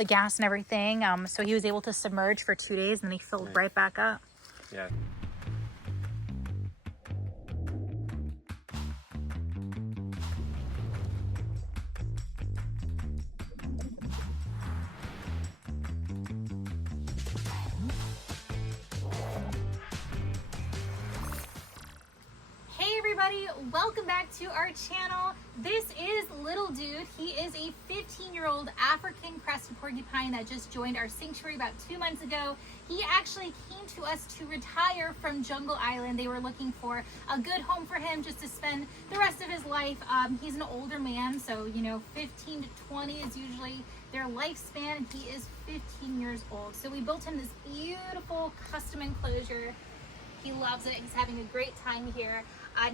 the gas and everything. So he was able to submerge for 2 days and then he filled right back up. Yeah. Hey everybody, welcome back to our channel. This is Little Dude. He is a 15-year-old African crested porcupine that just joined our sanctuary about 2 months ago. He actually came to us to retire from Jungle Island. They were looking for a good home for him just to spend the rest of his life. He's an older man, so 15 to 20 is usually their lifespan, and he is 15 years old. So we built him this beautiful custom enclosure. He loves it. He's having a great time here.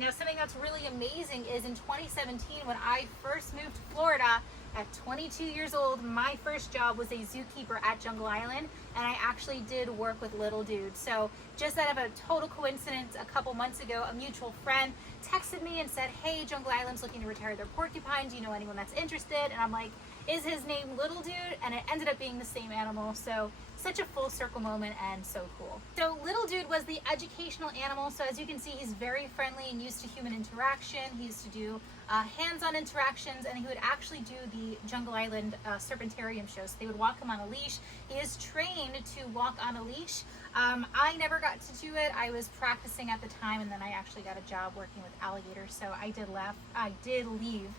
Now, something that's really amazing is in 2017, when I first moved to Florida at 22 years old, my first job was a zookeeper at Jungle Island, and I actually did work with Little Dude. So just out of a total coincidence, a couple months ago, a mutual friend texted me and said, hey, Jungle Island's looking to retire their porcupine. Do you know anyone that's interested? And I'm like, is his name Little Dude? And it ended up being the same animal. So such a full circle moment and so cool. So Little Dude was the educational animal. So as you can see, he's very friendly and used to human interaction. He used to do hands-on interactions, and he would actually do the Jungle Island Serpentarium show. So they would walk him on a leash. He is trained to walk on a leash. I never got to do it. I was practicing at the time, and then I actually got a job working with Alligator. So I did leave.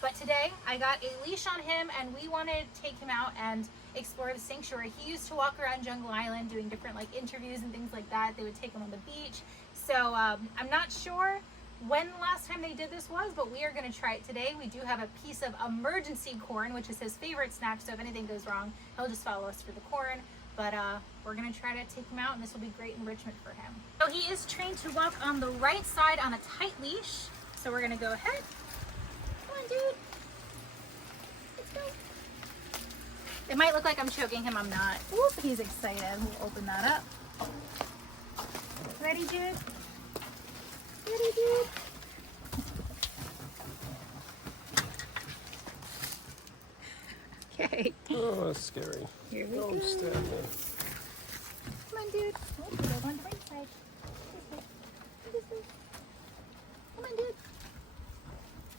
But today I got a leash on him, and we wanted to take him out and explore the sanctuary. He used to walk around Jungle Island doing different interviews and things like that. They would take him on the beach. So I'm not sure when the last time they did this was, but we are going to try it today. We do have a piece of emergency corn, which is his favorite snack, so if anything goes wrong, he'll just follow us for the corn. But we're going to try to take him out, and this will be great enrichment for him. So he is trained to walk on the right side on a tight leash. So we're going to go ahead. Come on, dude. Let's go. It might look like I'm choking him. I'm not. Whoop, he's excited. We'll open that up. Ready, dude? Ready, dude? Okay. Oh, that's scary. Here we go. Stab me. Come on, dude. Oh, go on the right side. This way. This way. Come on, dude.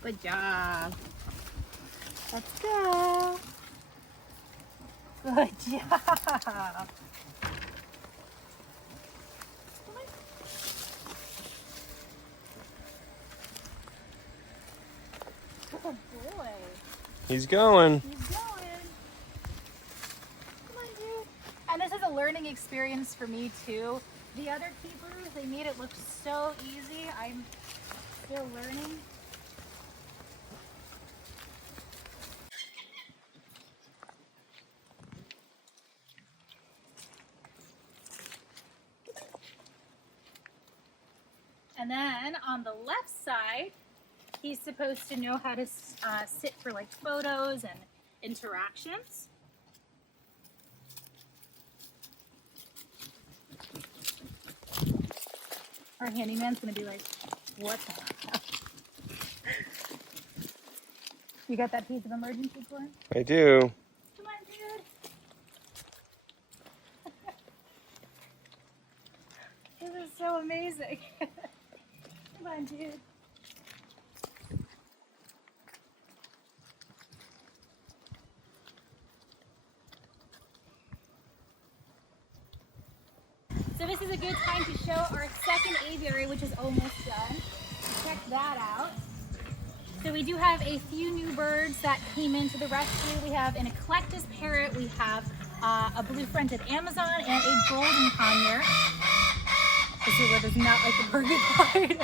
Good job. Let's go. Good job. Come on. Good boy. He's going. He's going. Come on, dude. And this is a learning experience for me too. The other keepers, they made it look so easy. I'm still learning. And then on the left side, he's supposed to know how to sit for photos and interactions. Our handyman's gonna be like, what the hell? You got that piece of emergency corn? I do. Come on, dude. This is so amazing. Come on, dude. So this is a good time to show our second aviary, which is almost done. Check that out. So we do have a few new birds that came into the rescue. We have an eclectus parrot, we have a blue-fronted Amazon, and a golden conure. This is what does not like the porcupine.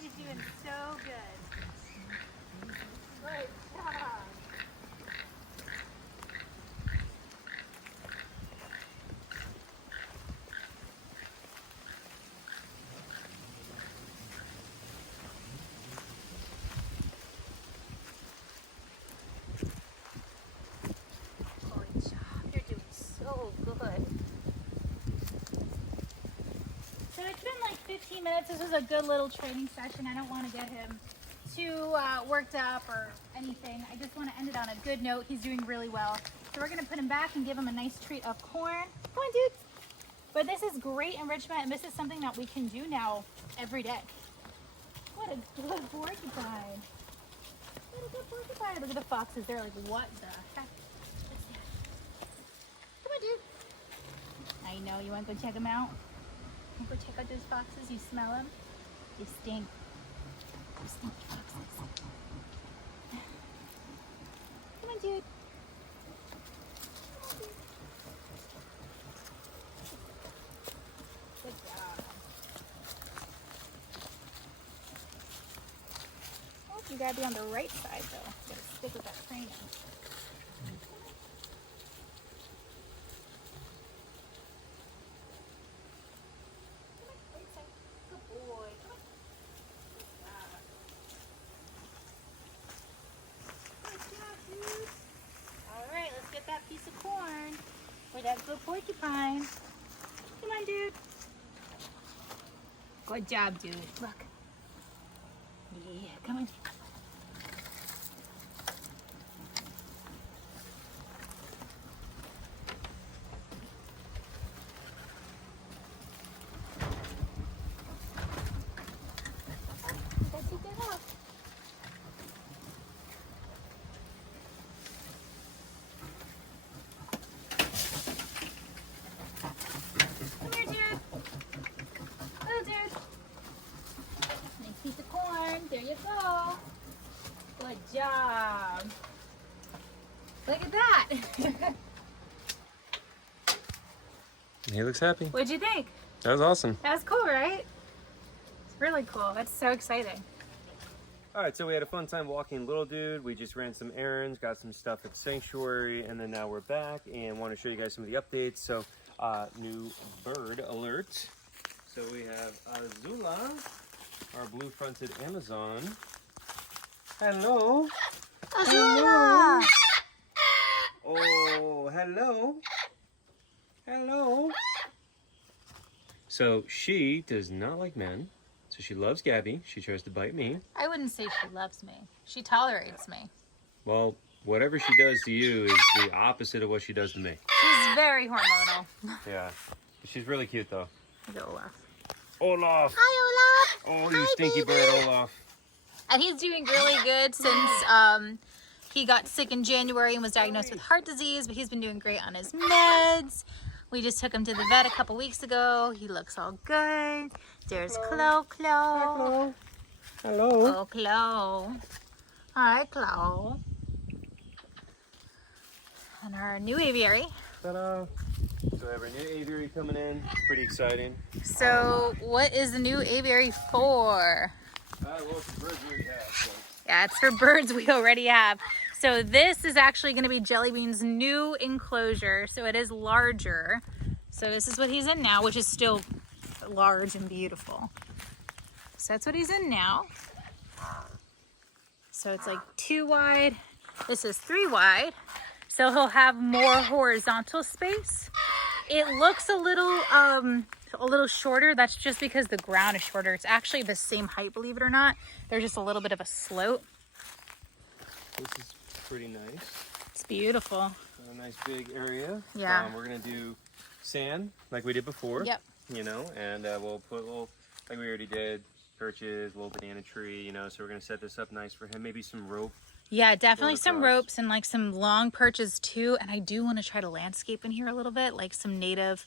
He's doing so good. Great job. 15 minutes. This was a good little training session. I don't want to get him too worked up or anything. I just want to end it on a good note. He's doing really well. So we're going to put him back and give him a nice treat of corn. Come on, dude. But this is great enrichment, and this is something that we can do now every day. What a good porcupine. What a good porcupine. Look at the foxes. They're like, what the heck? Come on, dude. I know. You want to go check them out? You want to go check out those foxes? You smell them? They stink. You stinky foxes. Come on, dude. Good job. Oh, you gotta be on the right side though. You gotta stick with that training. That piece of corn for that good porcupine. Come on, dude. Good job, dude. Look. Yeah, come on. Let's take that off. Piece of corn. There you go. Good job. Look at that. He looks happy. What'd you think? That was awesome. That was cool, right? It's really cool. That's so exciting. All right, so we had a fun time walking Little Dude. We just ran some errands, got some stuff at the sanctuary, and then now we're back and want to show you guys some of the updates. So, new bird alert. So we have Azula, our blue-fronted Amazon. Hello. Azula! Oh, hello. Hello. So she does not like men. So she loves Gabby. She tries to bite me. I wouldn't say she loves me. She tolerates me. Well, whatever she does to you is the opposite of what she does to me. She's very hormonal. Yeah. She's really cute, though. Look at Olaf. Olaf. Hi, Olaf. Oh, you stinky bird, Olaf. And he's doing really good since he got sick in January and was diagnosed with heart disease, but he's been doing great on his meds. We just took him to the vet a couple weeks ago. He looks all good. There's Chloe. Hello. Hello. Oh, Chloe. Hi, Chloe. And our new aviary. Ta-da. So we have our new aviary coming in. Pretty exciting. So what is the new aviary for? Well, it's the birds we already have. So. Yeah, it's for birds we already have. So this is actually going to be Jellybean's new enclosure. So it is larger. So this is what he's in now, which is still large and beautiful. So that's what he's in now. So it's like 2 wide. This is 3 wide. So he'll have more horizontal space. It looks a little shorter. That's just because the ground is shorter. It's actually the same height, believe it or not. There's just a little bit of a slope. This is pretty nice. It's beautiful. A nice big area. Yeah. We're gonna do sand like we did before. Yep. You know, and we'll put a little, like we already did, birches, a little banana tree. You know, so we're gonna set this up nice for him. Maybe some rope. Yeah, definitely some ropes and like some long perches too. And I do want to try to landscape in here a little bit, like some native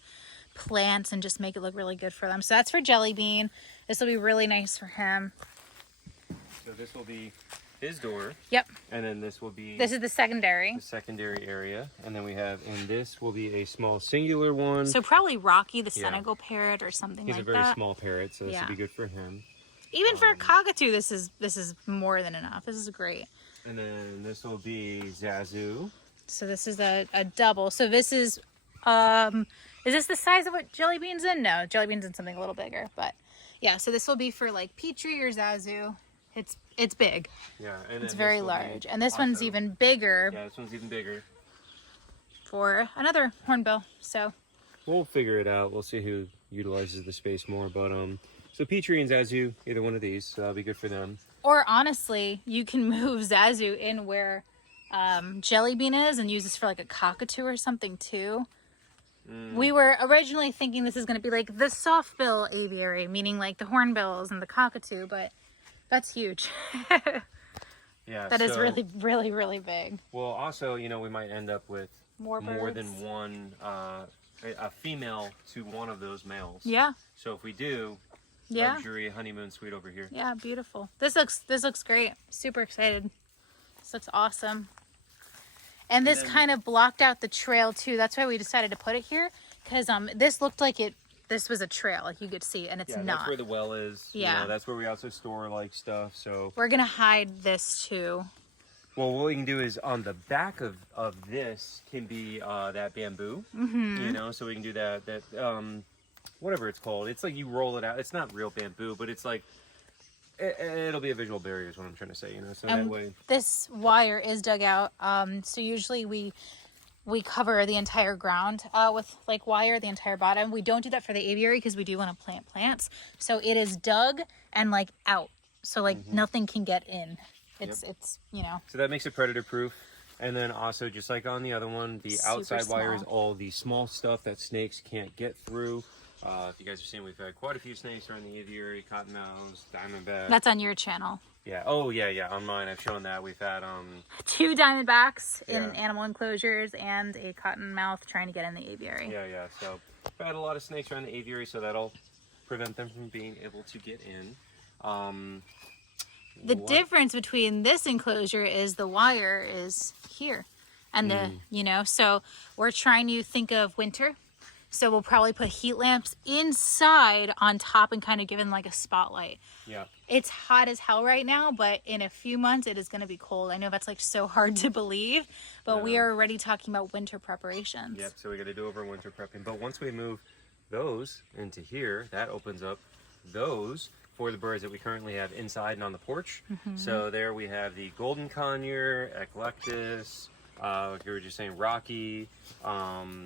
plants, and just make it look really good for them. So that's for Jellybean. This will be really nice for him. So this will be his door. Yep. And then this will be This is the secondary. the secondary area. And then we have, and this will be a small singular one. So probably Rocky, the Yeah. Senegal parrot or something He's like a very that. small parrot, so this Yeah. will be good for him. Even for a cockatoo, this is more than enough. This is great. And then this will be Zazu. So this is a double. So this is this the size of what Jellybean's in? No, Jellybean's in something a little bigger. But yeah, so this will be for like Petrie or Zazu. It's big. Yeah, and It's then very this will large. be And this one's Otto. even bigger Yeah, this one's even bigger. for another hornbill. So We'll figure it out. We'll see who utilizes the space more. But So Petrie and Zazu, either one of these, so that'll be good for them. Or honestly, you can move Zazu in where Jellybean is and use this for like a cockatoo or something too. We were originally thinking this is going to be like the softbill aviary, meaning like the hornbills and the cockatoo, but that's huge. Yeah, that is really, really, really big. Well, also, you know, we might end up with more than one, a female to one of those males. Yeah. So if we do, yeah, luxury honeymoon suite over here. Yeah, beautiful. This looks great. Super excited. This looks awesome. And this kind of blocked out the trail too. That's why we decided to put it here, because this looked like this was a trail, like you could see, and it's not. That's where the well is. Yeah. You know, that's where we also store like stuff. So we're gonna hide this too. Well, what we can do is on the back of this can be that bamboo. You know, so we can do that whatever it's called. It's like you roll it out. It's not real bamboo, but it's like it'll be a visual barrier is what I'm trying to say, you know, so that way. This wire is dug out. So usually we cover the entire ground with like wire, the entire bottom. We don't do that for the aviary because we do want to plant plants. So it is dug and like out. So like nothing can get in. It's, you know. So that makes it predator proof. And then also just like on the other one, the outside wire is all the small stuff that snakes can't get through. If you guys are seeing, we've had quite a few snakes around the aviary, cottonmouths, diamondback. That's on your channel. Yeah. Oh, yeah. On mine, I've shown that. We've had 2 diamondbacks in animal enclosures and a cottonmouth trying to get in the aviary. Yeah. So we've had a lot of snakes around the aviary, so that'll prevent them from being able to get in. The difference between this enclosure is the wire is here, and you know, so we're trying to think of winter. So we'll probably put heat lamps inside on top and kind of give it like a spotlight. Yeah. It's hot as hell right now, but in a few months it is going to be cold. I know that's like so hard to believe, but we are already talking about winter preparations. Yep, so we got to do over winter prepping. But once we move those into here, that opens up those for the birds that we currently have inside and on the porch. So there we have the golden conure, eclectus, like you were just saying, Rocky.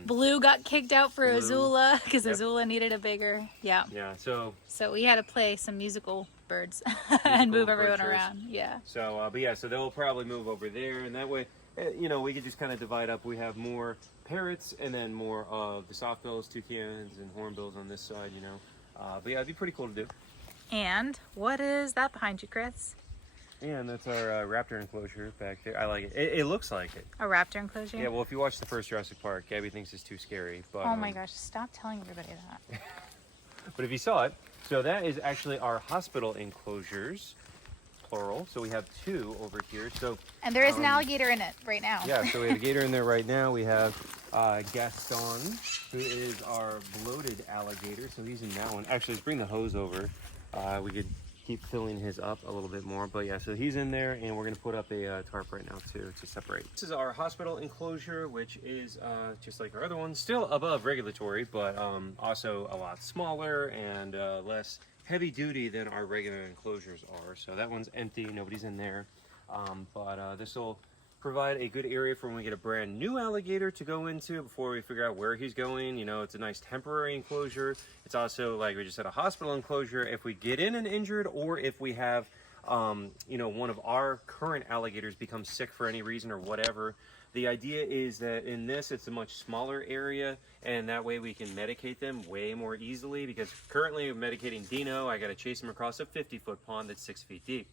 Blue got kicked out for Azula because Azula needed a bigger. Yeah. So we had to play some musical birds and move everyone around. Yeah. So, but yeah, so they'll probably move over there, and that way, you know, we could just kind of divide up. We have more parrots, and then more of the softbills, toucans, and hornbills on this side. You know, but yeah, it'd be pretty cool to do. And what is that behind you, Chris? Yeah, and that's our raptor enclosure back there. I like it. It looks like it. A raptor enclosure? Yeah, well, if you watch the first Jurassic Park, Gabby thinks it's too scary. But, oh my gosh, stop telling everybody that. But if you saw it, so that is actually our hospital enclosures, plural. So we have 2 over here. So and there is an alligator in it right now. Yeah, so we have a gator in there right now. We have Gaston, who is our bloated alligator. So he's in that one. Actually, let's bring the hose over. We could keep filling his up a little bit more, but yeah, so he's in there, and we're going to put up a tarp right now too to separate. This is our hospital enclosure, which is just like our other one, still above regulatory, but also a lot smaller and less heavy duty than our regular enclosures are. So that one's empty, nobody's in there, but this will provide a good area for when we get a brand new alligator to go into before we figure out where he's going. You know, it's a nice temporary enclosure. It's also, like we just said, a hospital enclosure if we get in and injured, or if we have you know, one of our current alligators becomes sick for any reason or whatever. The idea is that in this, it's a much smaller area, and that way we can medicate them way more easily, because currently medicating Dino, I got to chase him across a 50-foot pond that's 6 feet deep.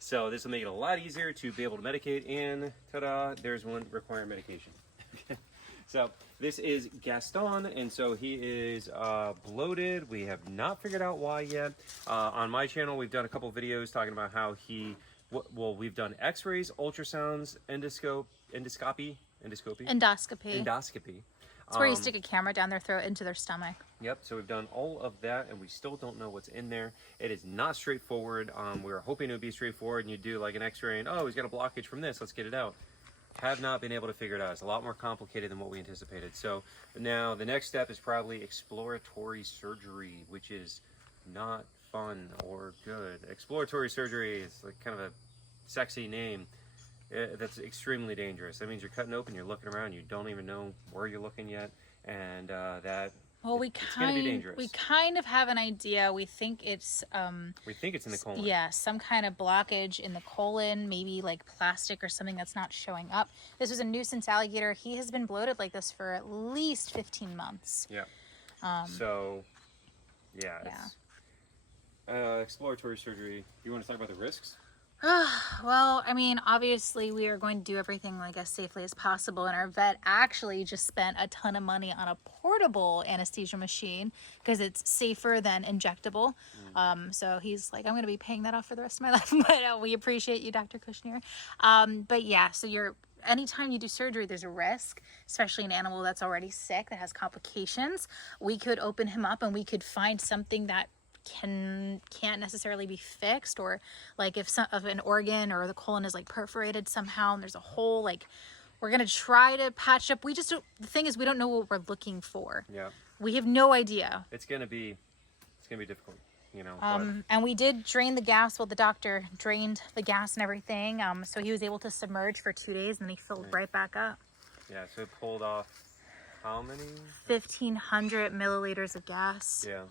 So this will make it a lot easier to be able to medicate, and ta-da, there's one requiring medication. So this is Gaston, and so he is bloated. We have not figured out why yet. On my channel, we've done a couple videos talking about how he, well, we've done x-rays, ultrasounds, endoscopy. It's where you stick a camera down their throat into their stomach. Yep, so we've done all of that, and we still don't know what's in there. It is not straightforward. We were hoping it would be straightforward, and you do like an x-ray, and oh, he's got a blockage from this, let's get it out. Have not been able to figure it out. It's a lot more complicated than what we anticipated. So now the next step is probably exploratory surgery, which is not fun or good. Exploratory surgery is like kind of a sexy name. That's extremely dangerous. That means you're cutting open, you're looking around, you don't even know where you're looking yet, and that Well, it's going to be dangerous. We kind of have an idea. We think it's we think it's in the colon. Yeah, some kind of blockage in the colon, maybe like plastic or something that's not showing up. This was a nuisance alligator. He has been bloated like this for at least 15 months. Yeah. So, yeah. Exploratory surgery. You want to talk about the risks? Well, I mean, obviously we are going to do everything like as safely as possible, and our vet actually just spent a ton of money on a portable anesthesia machine because it's safer than injectable. So he's like, I'm going to be paying that off for the rest of my life, but we appreciate you, Dr. Kushner. But yeah, so anytime you do surgery, there's a risk, especially an animal that's already sick, that has complications. We could open him up and we could find something that can't necessarily be fixed, or like if some of an organ or the colon is like perforated somehow and there's a hole, like we're gonna try to patch up. The thing is, we don't know what we're looking for. Yeah, we have no idea. It's gonna be difficult, you know. And we did drain the gas. Well, the doctor drained the gas and everything, so he was able to submerge for 2 days, and then he filled right back up. Yeah, so it pulled off how many? 1,500 milliliters of gas. Yeah.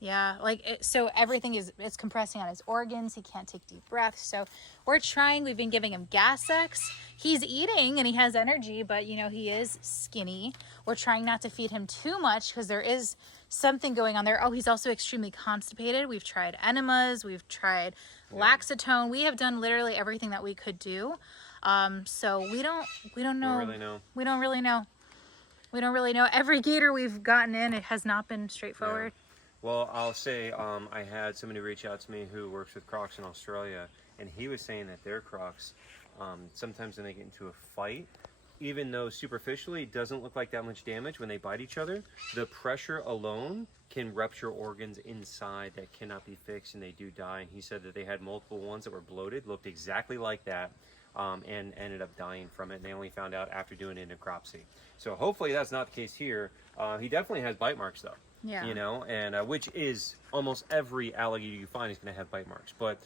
Yeah, so everything it's compressing on his organs. He can't take deep breaths. So we're trying. We've been giving him Gas-X. He's eating and he has energy, but you know, he is skinny. We're trying not to feed him too much because there is something going on there. Oh, he's also extremely constipated. We've tried enemas. We've tried Laxatone. We have done literally everything that we could do. So we don't know. We don't really know. Every gator we've gotten in, it has not been straightforward. Yeah. Well, I'll say I had somebody reach out to me who works with crocs in Australia, and he was saying that their crocs, sometimes when they get into a fight, even though superficially it doesn't look like that much damage when they bite each other, the pressure alone can rupture organs inside that cannot be fixed, and they do die. And he said that they had multiple ones that were bloated, looked exactly like that, and ended up dying from it. And they only found out after doing a necropsy. So hopefully that's not the case here. He definitely has bite marks though. Yeah. You know, and which is almost every alligator you find is going to have bite marks. But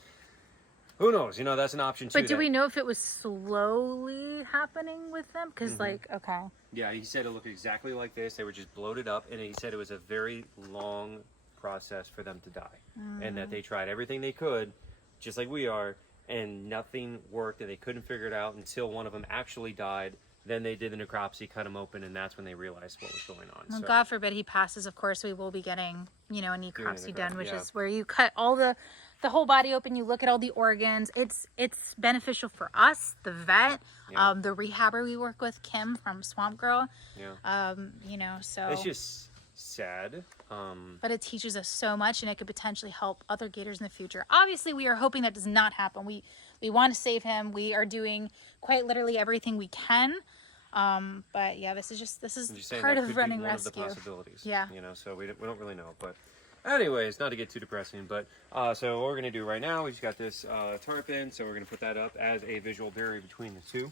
who knows? You know, that's an option too. But do we know if it was slowly happening with them? Because, okay. Yeah, he said it looked exactly like this. They were just bloated up, and he said it was a very long process for them to die. And that they tried everything they could, just like we are, and nothing worked, and they couldn't figure it out until one of them actually died. Then they did the necropsy, cut him open, and that's when they realized what was going on. Well, so, God forbid he passes. Of course, we will be getting, you know, a necropsy done, which is where you cut all the whole body open. You look at all the organs. It's beneficial for us, the vet, the rehabber we work with, Kim from Swamp Girl. Yeah. You know, so it's just sad. But it teaches us so much, and it could potentially help other gators in the future. Obviously, we are hoping that does not happen. We want to save him. We are doing quite literally everything we can. But yeah, this is part of running rescue. One of the possibilities. Yeah. You know, so we don't really know. But anyways, not to get too depressing, but so what we're gonna do right now, we just got this tarp in, so we're gonna put that up as a visual barrier between the two.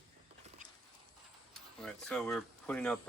All right, so we're putting up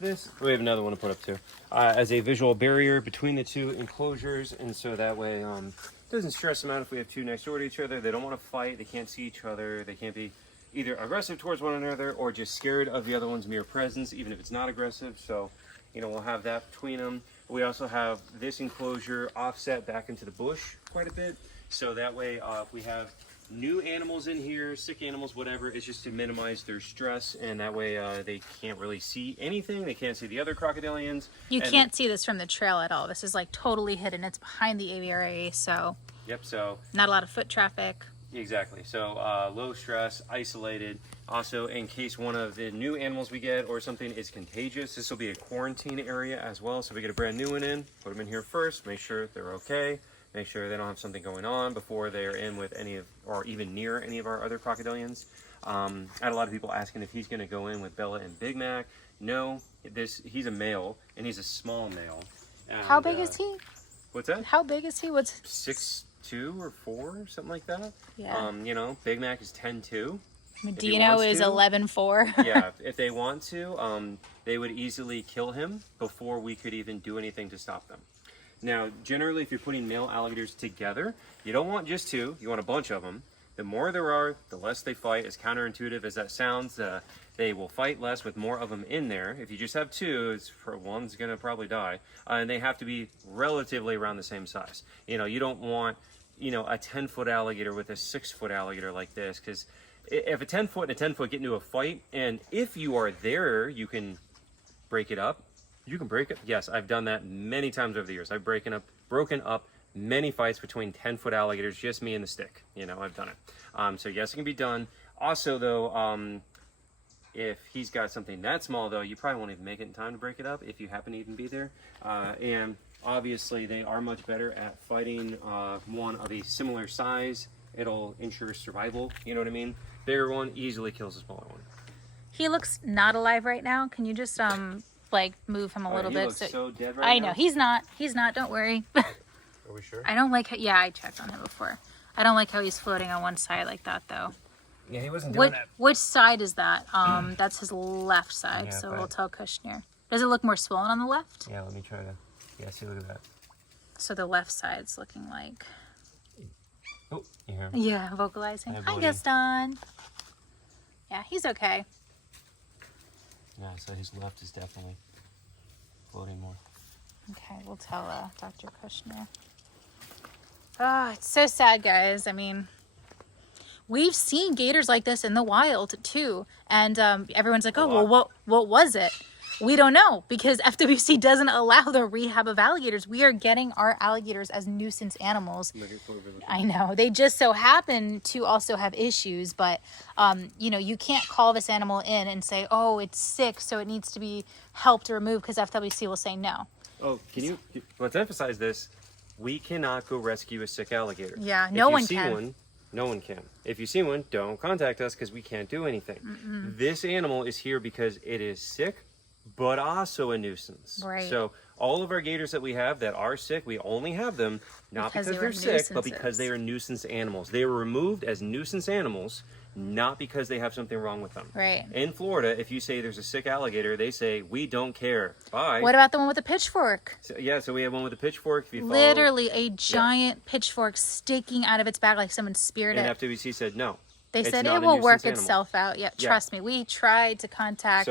this. We have another one to put up too, as a visual barrier between the two enclosures, and so that way it doesn't stress them out if we have two next door to each other. They don't want to fight. They can't see each other. They can't be either aggressive towards one another or just scared of the other one's mere presence, even if it's not aggressive. So, you know, we'll have that between them. We also have this enclosure offset back into the bush quite a bit. So that way, if we have new animals in here, sick animals, whatever, it's just to minimize their stress. And that way they can't really see anything. They can't see the other crocodilians. You can't see this from the trail at all. This is like totally hidden. It's behind the aviary. So, yep. So not a lot of foot traffic. Exactly. So low stress, isolated. Also, in case one of the new animals we get or something is contagious, this will be a quarantine area as well. So we get a brand new one in, put them in here first, make sure they're okay, make sure they don't have something going on before they're in with any of, or even near any of our other crocodilians. I had a lot of people asking if he's going to go in with Bella and Big Mac. No, he's a male, and he's a small male. And, how big is he? What's that? How big is he? What's 6'2" or 4", something like that. Yeah. You know, Big Mac is 10'2". Dino is 11'4". Yeah, if they want to, they would easily kill him before we could even do anything to stop them. Now, generally, if you're putting male alligators together, you don't want just two, you want a bunch of them. The more there are, the less they fight. As counterintuitive as that sounds, They will fight less with more of them in there. If you just have two, one's going to probably die. And they have to be relatively around the same size. You know, you don't want, you know, a 10-foot alligator with a 6-foot alligator like this, because if a 10-foot and a 10-foot get into a fight, and if you are there, you can break it up. You can break it. Yes, I've done that many times over the years. I've broken up many fights between 10-foot alligators, just me and the stick. You know, I've done it. So yes, it can be done. Also, though, if he's got something that small, though, you probably won't even make it in time to break it up if you happen to even be there. And obviously, they are much better at fighting one of a similar size. It'll ensure survival. You know what I mean? Bigger one easily kills a smaller one. He looks not alive right now. Can you just like move him a little bit? He looks so dead right I now. know he's not. He's not. Don't worry. Are we sure? I don't like. Yeah, I checked on him before. I don't like how he's floating on one side like that, though. Yeah, he wasn't doing that. Which side is that? That's his left side. Yeah, so but... we'll tell Kushner. Does it look more swollen on the left? Yeah, let me try to. Yeah, see, look at that. So the left side's looking like. Oh, you hear him? Yeah, vocalizing. Hi, Hi, Gaston. Yeah, he's okay. Yeah, so his left is definitely floating more. Okay, we'll tell Dr. Kushner. Oh, it's so sad, guys. I mean, we've seen gators like this in the wild too, and everyone's like, "Oh, well, what was it?" We don't know, because FWC doesn't allow the rehab of alligators. We are getting our alligators as nuisance animals. I know. They just so happen to also have issues, but, you know, you can't call this animal in and say, oh, it's sick, so it needs to be helped or removed, because FWC will say no. Oh, let's emphasize this. We cannot go rescue a sick alligator. Yeah, no one can. If you see one, no one can. If you see one, don't contact us, because we can't do anything. This animal is here because it is sick, but also a nuisance. Right. So all of our gators that we have that are sick, we only have them not because they're sick, but because they are nuisance animals. They were removed as nuisance animals, not because they have something wrong with them. Right. In Florida, if you say there's a sick alligator, they say, we don't care. Bye. What about the one with the pitchfork? So we have one with a pitchfork. If you follow, literally a giant pitchfork sticking out of its back like someone speared it. And FWC said no. They said it will work itself out. Yep, trust me. We tried to contact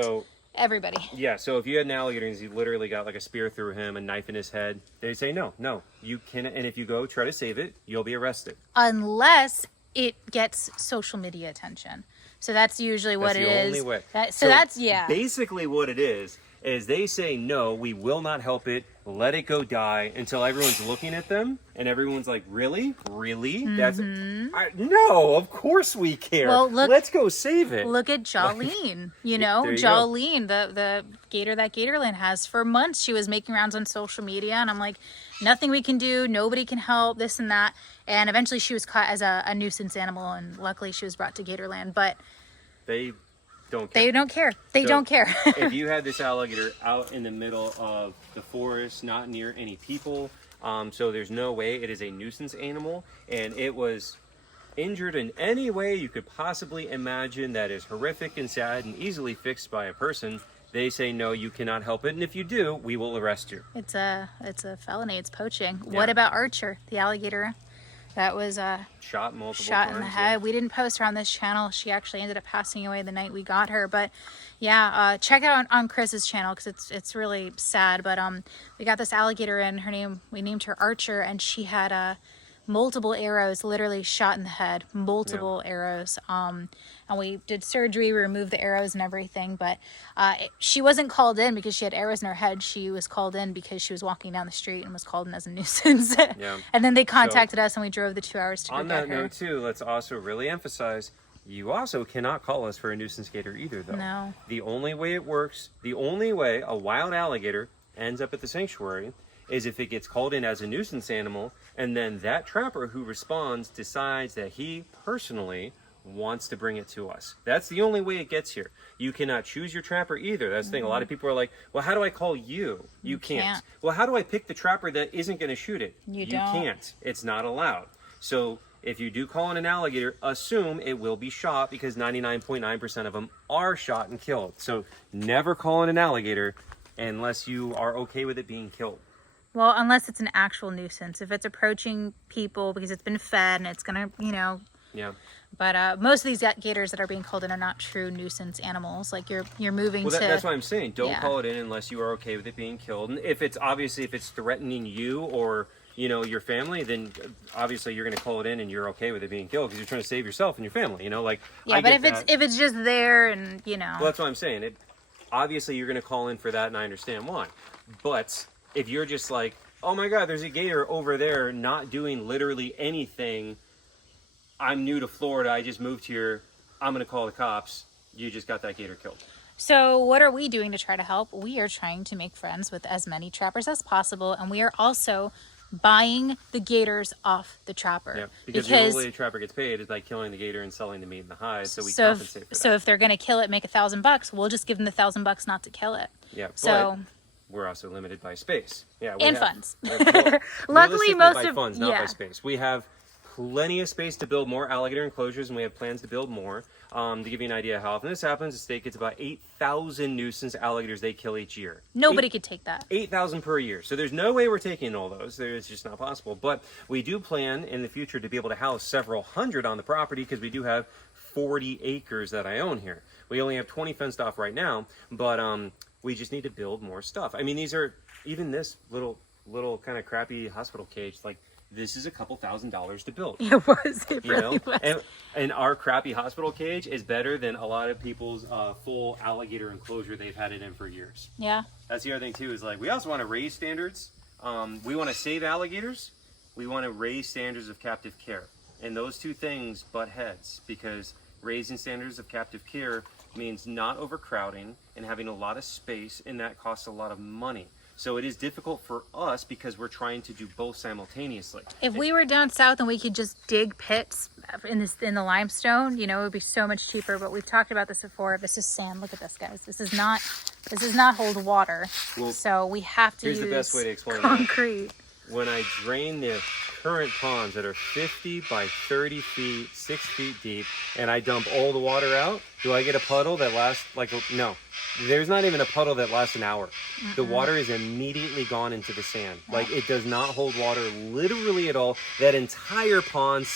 everybody. Yeah, so if you had an alligator and you literally got like a spear through him, a knife in his head, they say no, you can, and if you go try to save it, you'll be arrested. Unless it gets social media attention. So that's usually what it is. That's the only way. So that's, basically what it is they say, no, we will not help it, let it go die, until everyone's looking at them, and everyone's like, really? That's, no, of course we care. Well, let's go save it. Look at Jolene, you know, Jolene, the gator that Gatorland has. For months, she was making rounds on social media, and I'm like, nothing we can do, nobody can help, this and that. And eventually she was caught as a nuisance animal, and luckily she was brought to Gatorland, but they don't care. They don't care. They don't care. If you had this alligator out in the middle of the forest, not near any people, so there's no way it is a nuisance animal, and it was injured in any way you could possibly imagine that is horrific and sad and easily fixed by a person, they say, no, you cannot help it, and if you do, we will arrest you. It's a felony. It's poaching. Yeah. What about Archer, the alligator that was shot multiple times, in the head? Yeah. We didn't post her on this channel. She actually ended up passing away the night we got her. But yeah, check out on Chris's channel, because it's really sad. But we got this alligator, and we named her Archer, and she had multiple arrows literally shot in the head, multiple arrows. And we did surgery, we removed the arrows and everything, but she wasn't called in because she had arrows in her head. She was called in because she was walking down the street and was called in as a nuisance. And then they contacted us, and we drove the 2 hours to go get her. On that note too, let's also really emphasize, you also cannot call us for a nuisance gator either, though. No. The only way it works, the only way a wild alligator ends up at the sanctuary is if it gets called in as a nuisance animal, and then that trapper who responds decides that he personally wants to bring it to us. That's the only way it gets here. You cannot choose your trapper either. That's the thing. A lot of people are like, well, how do I call you? You can't. Well, how do I pick the trapper that isn't going to shoot it? You can't. It's not allowed. So if you do call in an alligator, assume it will be shot, because 99.9% of them are shot and killed. So never call in an alligator unless you are okay with it being killed. Well, unless it's an actual nuisance. If it's approaching people because it's been fed and it's going to, Yeah. But most of these gators that are being called in are not true nuisance animals. Like you're moving well, to. That's what I'm saying. Don't call it in unless you are okay with it being killed. And if it's threatening you or your family, then obviously you're going to call it in and you're okay with it being killed because you're trying to save yourself and your family. Like yeah. But if it's just there and well, that's what I'm saying. Obviously you're going to call in for that, and I understand why. But if you're just like, oh my God, there's a gator over there, not doing literally anything. I'm new to Florida. I just moved here. I'm going to call the cops. You just got that gator killed. So what are we doing to try to help? We are trying to make friends with as many trappers as possible. And we are also buying the gators off the trapper. Yeah, because the only way a trapper gets paid is by killing the gator and selling the meat and the hide. So we compensate for that. So if they're going to kill it, make $1,000, we'll just give them the $1,000 not to kill it. Yeah. So we're also limited by space. Yeah. And funds. Luckily, most of funds, not by space. We have plenty of space to build more alligator enclosures, and we have plans to build more. To give you an idea of how often this happens, the state gets about 8,000 nuisance alligators they kill each year. Nobody could take that. 8,000 per year. So there's no way we're taking all those. It's just not possible. But we do plan in the future to be able to house several hundred on the property because we do have 40 acres that I own here. We only have 20 fenced off right now, but we just need to build more stuff. I mean, these are, even this little kind of crappy hospital cage, like, this is a couple $1,000s to build. It was. It really was. And our crappy hospital cage is better than a lot of people's full alligator enclosure they've had it in for years. Yeah. That's the other thing too, is like, we also want to raise standards. We want to save alligators. We want to raise standards of captive care. And those two things butt heads, because raising standards of captive care means not overcrowding and having a lot of space, and that costs a lot of money. So it is difficult for us because we're trying to do both simultaneously. If we were down south and we could just dig pits in the limestone, it would be so much cheaper. But we've talked about this before. This is sand. Look at this, guys. This does not hold water. Well, so we have to use the best way to explain concrete. When I drain the current ponds that are 50 by 30 feet, 6 feet deep, and I dump all the water out, do I get a puddle that lasts no? There's not even a puddle that lasts an hour. The water is immediately gone into the sand. Like, it does not hold water literally at all. That entire pond,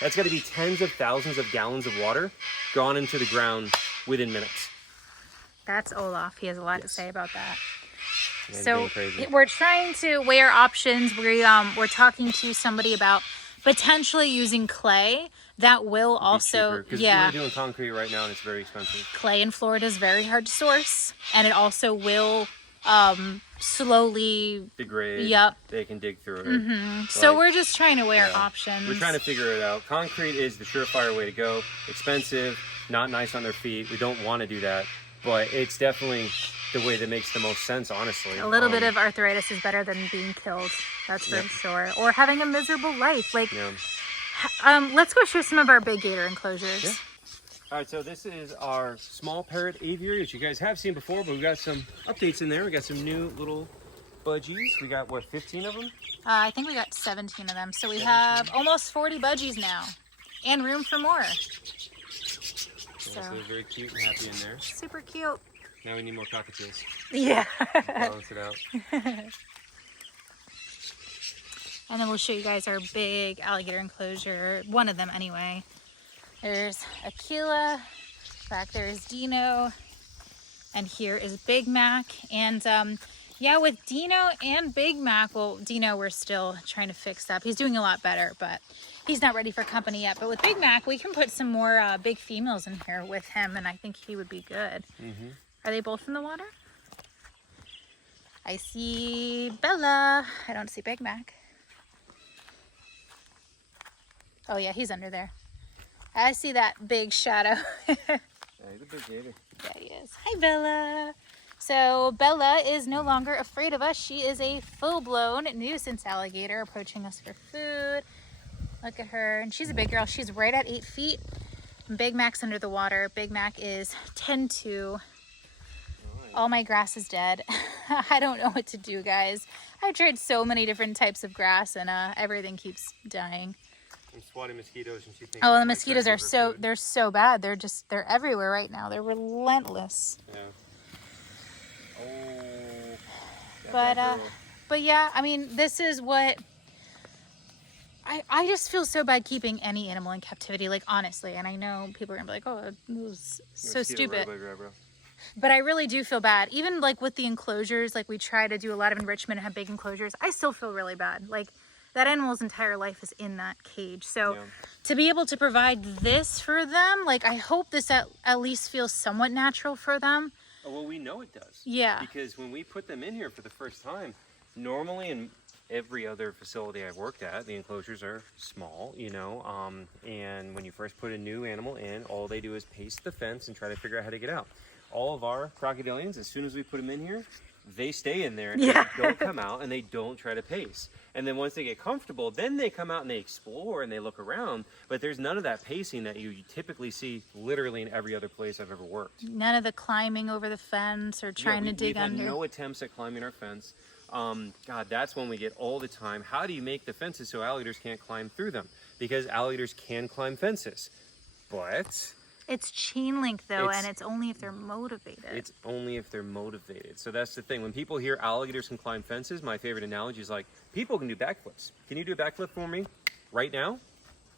that's got to be tens of thousands of gallons of water gone into the ground within minutes. That's Olaf. He has a lot to say about that. Yeah, so we're trying to weigh our options. We're talking to somebody about potentially using clay. That will also, we're doing concrete right now and it's very expensive. Clay in Florida is very hard to source, and it also will slowly degrade. Yep. They can dig through it. So we're just trying to weigh our options. We're trying to figure it out. Concrete is the surefire way to go. Expensive, not nice on their feet. We don't want to do that, but it's definitely the way that makes the most sense, honestly. A little bit of arthritis is better than being killed. That's for sure. Or having a miserable life. Let's go show some of our big gator enclosures. Yeah. All right, so this is our small parrot aviary, which you guys have seen before, but we've got some updates in there. We got some new little budgies. We got, 15 of them? I think we got 17 of them. So we have almost 40 budgies now, and room for more. So they're very cute and happy in there. Super cute. Now we need more cockatoos. Yeah. Balance it out. And then we'll show you guys our big alligator enclosure. One of them anyway. There's Aquila. Back there is Dino. And here is Big Mac. And with Dino and Big Mac, well, Dino we're still trying to fix up. He's doing a lot better, but he's not ready for company yet. But with Big Mac, we can put some more big females in here with him, and I think he would be good. Are they both in the water? I see Bella. I don't see Big Mac. Oh yeah, he's under there. I see that big shadow. Yeah, he's a big gator. Yeah, he is. Hi, Bella. So Bella is no longer afraid of us. She is a full-blown nuisance alligator approaching us for food. Look at her. And she's a big girl. She's right at 8 feet. And Big Mac's under the water. Big Mac is 10'2". All my grass is dead. I don't know what to do, guys. I've tried so many different types of grass, and everything keeps dying. I'm swatting mosquitoes, and she thinks. Oh, the mosquitoes are they're so bad. They're everywhere right now. They're relentless. Yeah. Oh. But yeah, I mean, this is what I just feel so bad keeping any animal in captivity, like honestly. And I know people are gonna be like, oh, it was so stupid. But I really do feel bad. Even like with the enclosures, like we try to do a lot of enrichment and have big enclosures. I still feel really bad. Like that animal's entire life is in that cage. So to be able to provide this for them, like I hope this at least feels somewhat natural for them. Oh, well, we know it does. Yeah. Because when we put them in here for the first time, normally in every other facility I've worked at, the enclosures are small, you know, and when you first put a new animal in, all they do is pace the fence and try to figure out how to get out. All of our crocodilians, as soon as we put them in here, they stay in there and they don't come out and they don't try to pace. And then once they get comfortable, then they come out and they explore and they look around. But there's none of that pacing that you typically see literally in every other place I've ever worked. None of the climbing over the fence or trying to dig under. We've had no attempts at climbing our fence. God, that's when we get all the time. How do you make the fences so alligators can't climb through them? Because alligators can climb fences, but... It's chain link though, and it's only if they're motivated. It's only if they're motivated. So that's the thing. When people hear alligators can climb fences, my favorite analogy is like, people can do backflips. Can you do a backflip for me right now?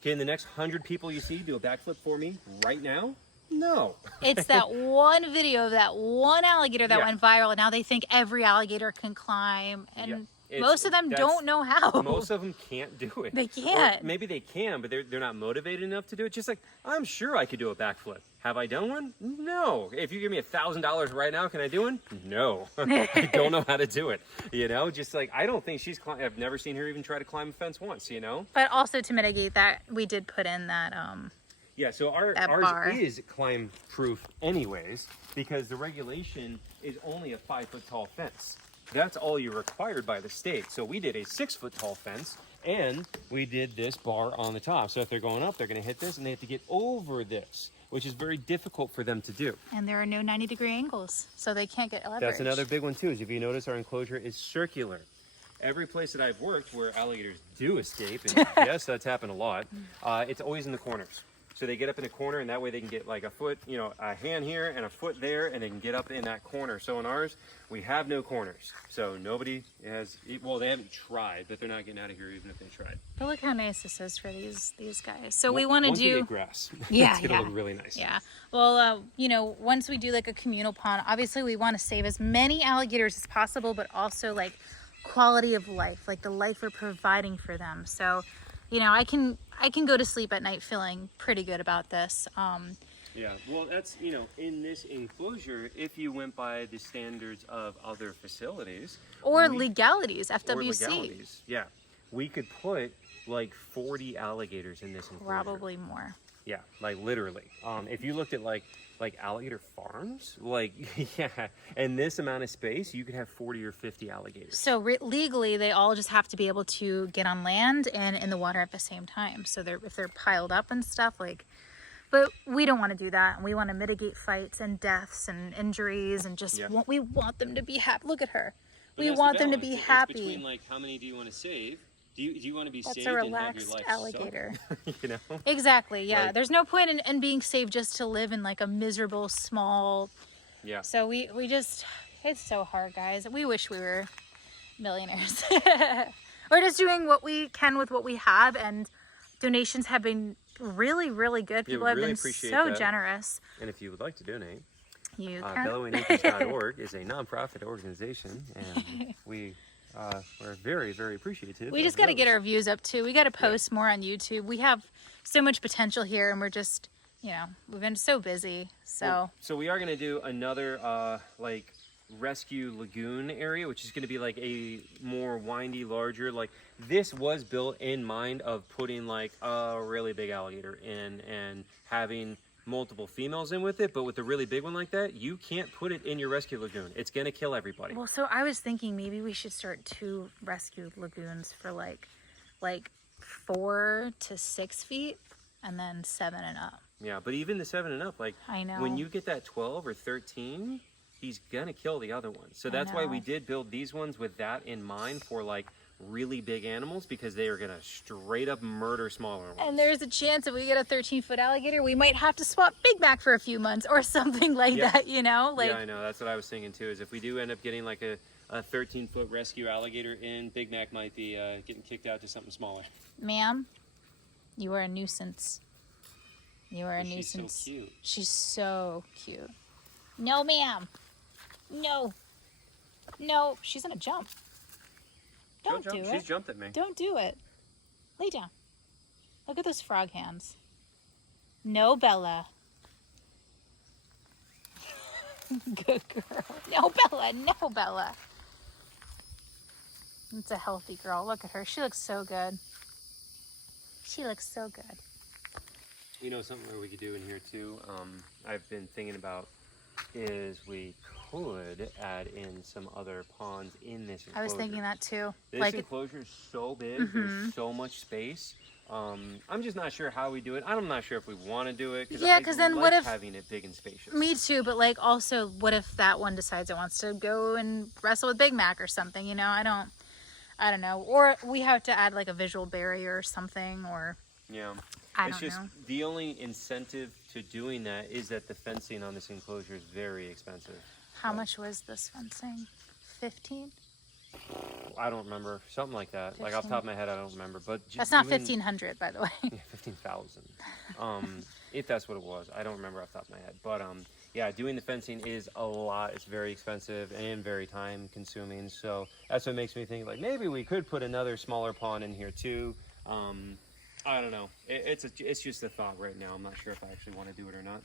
Can the next 100 people you see do a backflip for me right now? No. It's that one video of that one alligator that went viral, and now they think every alligator can climb, and most of them don't know how. Most of them can't do it. They can't. Or maybe they can, but they're not motivated enough to do it. Just like, I'm sure I could do a backflip. Have I done one? No. If you give me $1,000 right now, can I do one? No. I don't know how to do it. You know, just like, I don't think I've never seen her even try to climb a fence once, you know? But also to mitigate that, we did put in that, yeah, so ours is climb proof anyways, because the regulation is only a 5-foot tall fence. That's all you're required by the state. So we did a 6-foot tall fence, and we did this bar on the top. So if they're going up, they're going to hit this, and they have to get over this, which is very difficult for them to do. And there are no 90-degree angles, so they can't get leverage. That's another big one too, is if you notice our enclosure is circular. Every place that I've worked where alligators do escape, and yes, that's happened a lot, it's always in the corners. So they get up in a corner, and that way they can get like a foot, you know, a hand here and a foot there, and they can get up in that corner. So in ours, we have no corners. So nobody has, well, they haven't tried, but they're not getting out of here even if they tried. But look how nice this is for these guys. So we want to once do... we get grass, yeah, it's going to look really nice. Yeah. Well, you know, once we do like a communal pond, obviously we want to save as many alligators as possible, but also like quality of life, like the life we're providing for them. So, you know, I can go to sleep at night feeling pretty good about this. Yeah, well, that's, you know, in this enclosure, if you went by the standards of other facilities. Or legalities, FWC. Or legalities, yeah. We could put like 40 alligators in this enclosure. Probably more. Yeah, like literally. If you looked at like alligator farms, like, yeah, in this amount of space, you could have 40 or 50 alligators. So legally, they all just have to be able to get on land and in the water at the same time. So if they're piled up and stuff, like, but we don't want to do that. We want to mitigate fights and deaths and injuries and just we want them to be happy. Look at her. We want them to be happy. Between like, how many do you want to save? Do you want to be saved a relaxed and have your life alligator. You know? Exactly, yeah. Like, there's no point in being saved just to live in like a miserable, small... Yeah. So we just... It's so hard, guys. We wish we were millionaires. We're just doing what we can with what we have, and donations have been really, really good. People have been so generous. And if you would like to donate, you can. bellowingacres.org is a nonprofit organization, and we're very, very appreciative. We just got to get our views up too. We got to post more on YouTube. We have so much potential here, and we're just, you know, we've been so busy. So we are going to do another like rescue lagoon area, which is going to be like a more windy, larger, like this was built in mind of putting like a really big alligator in and having multiple females in with it. But with a really big one like that, you can't put it in your rescue lagoon. It's gonna kill everybody. Well, so I was thinking maybe we should start 2 rescue lagoons for like 4 to 6 feet and then 7 and up. Yeah, but even the 7 and up, like, I know, when you get that 12 or 13, he's gonna kill the other ones. So that's why we did build these ones with that in mind, for like really big animals because they are gonna straight up murder smaller ones. And there's a chance if we get a 13-foot alligator, we might have to swap Big Mac for a few months or something like that, you know? Like, yeah, I know. That's what I was thinking too, is if we do end up getting like a 13-foot rescue alligator in, Big Mac might be getting kicked out to something smaller. Ma'am, you are a nuisance. You are a She's nuisance. so cute. She's so cute. No, ma'am. No. No, she's gonna jump. Don't do it. She's jumped at me. Don't do it. Lay down. Look at those frog hands. No, Bella. Good girl. No, Bella. No, Bella. It's a healthy girl. Look at her. She looks so good. She looks so good. You know, something where we could do in here too, I've been thinking about, is we could add in some other ponds in this enclosure. I was thinking that too. This enclosure is so big, there's so much space. I'm just not sure how we do it. I'm not sure if we want to do it. Yeah, because then what if having it big and spacious? Me too, but like also, what if that one decides it wants to go and wrestle with Big Mac or something? You know, I don't know. Or we have to add like a visual barrier or something, or yeah. I it's don't just know. The only incentive to doing that is that the fencing on this enclosure is very expensive. How much was this fencing? 15? I don't remember. Something like that. 15. Like off the top of my head, I don't remember. But that's not 1,500, by the way. Yeah, 15,000. If that's what it was, I don't remember off the top of my head. But yeah, doing the fencing is a lot. It's very expensive and very time consuming. So that's what makes me think like maybe we could put another smaller pond in here too. I don't know. It's just a thought right now. I'm not sure if I actually want to do it or not.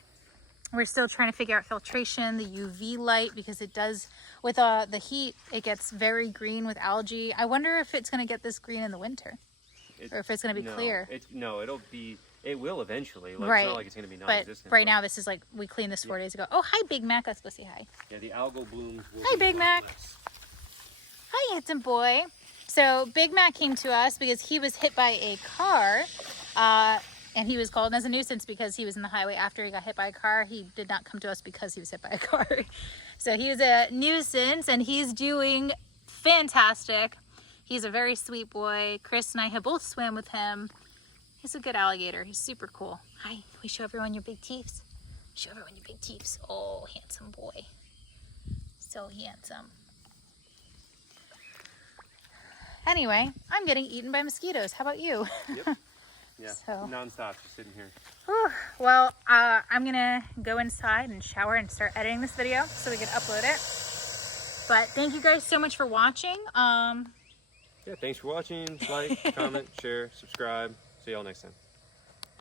We're still trying to figure out filtration, the UV light, because it does, with the heat, it gets very green with algae. I wonder if it's going to get this green in the winter, or if it's going to be clear. It will eventually. Like, right. It's not like it's going to be non-existent. But right now, this is like, we cleaned this 4 days ago. Oh, hi, Big Mac. Let's go say hi. Yeah, the algal blooms will Hi, Big Mac. nice. Hi, handsome boy. So Big Mac came to us because he was hit by a car, and he was called as a nuisance because he was in the highway after he got hit by a car. He did not come to us because he was hit by a car. So he was a nuisance, and he's doing fantastic. He's a very sweet boy. Chris and I have both swam with him. He's a good alligator. He's super cool. Hi, can we show everyone your big teeth? Show everyone your big teeth. Oh, handsome boy. So handsome. Anyway, I'm getting eaten by mosquitoes. How about you? Yep. Yeah, So. non-stop, just sitting here. Whew. Well, I'm gonna go inside and shower and start editing this video so we can upload it. But thank you guys so much for watching. Yeah, thanks for watching. Like, comment, share, subscribe. See y'all next time.